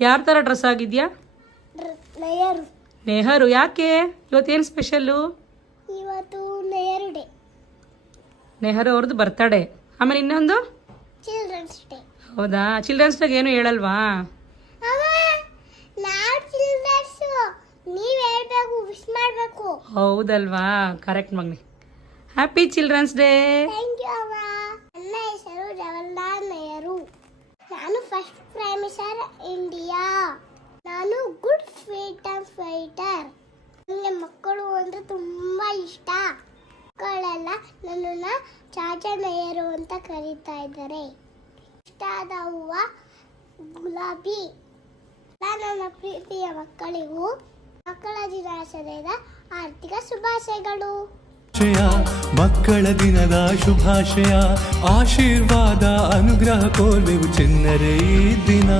ಯಾರ ಥರ ಡ್ರೆಸ್ ಆಗಿದೆಯಾ? ನೆಹರು. ನೆಹರು ಯಾಕೆ ಇವತ್ತೇನು ಸ್ಪೆಷಲ್ಲು? ಇವತ್ತು ನೆಹರು ಡೇ. ನೆಹರು ಅವ್ರದ್ದು ಬರ್ತಡೇ. ಆಮೇಲೆ ಇನ್ನೊಂದು ಚಿಲ್ಡ್ರನ್ಸ್ ಡೇ. ಹೌದಾ? ಚಿಲ್ಡ್ರನ್ಸ್ ಡೇಗೆ ಏನು ಹೇಳಲ್ವಾ? ನೀವು ಹೇಳ್ಬೇಕು, ವಿಶ್ ಮಾಡಬೇಕು. ಹೌದಲ್ವಾ? ಕರೆಕ್ಟ್ ಮಗನಿ. Happy children's day. Thank you ಅವ್ವ. ನನ್ನ ಹೆಸರು ಜವಾಹರ್ಲಾಲ್ ನೆಹರು. ನಾನು ಫಸ್ಟ್ ಪ್ರೈಮ್ ಮಿನಿಸ್ಟರ್ ಇಂಡಿಯಾ. ನಾನು ಗುಡ್ ಫ್ರೀಡಮ್ ಫೈಟರ್. ನನಗೆ ಮಕ್ಕಳು ಅಂದರೆ ತುಂಬ ಇಷ್ಟ. ಮಕ್ಕಳೆಲ್ಲ ನನ್ನನ್ನು ಚಾಚಾ ನೆಹರು ಅಂತ ಕರೀತಾ ಇದ್ದಾರೆ. ಇಷ್ಟವಾದ ಹೂವು ಗುಲಾಬಿ. ನನ್ನ ಪ್ರೀತಿಯ ಮಕ್ಕಳಿಗೂ ಮಕ್ಕಳ ದಿನಾಚರಣೆಯ ಆರ್ಥಿಕ ಶುಭಾಶಯಗಳು. ಮಕ್ಕಳ ದಿನದ ಶುಭಾಶಯ, ಆಶೀರ್ವಾದ, ಅನುಗ್ರಹ ಕೋರುವೆವು ಚಿನ್ನರೇ ಈ ದಿನ.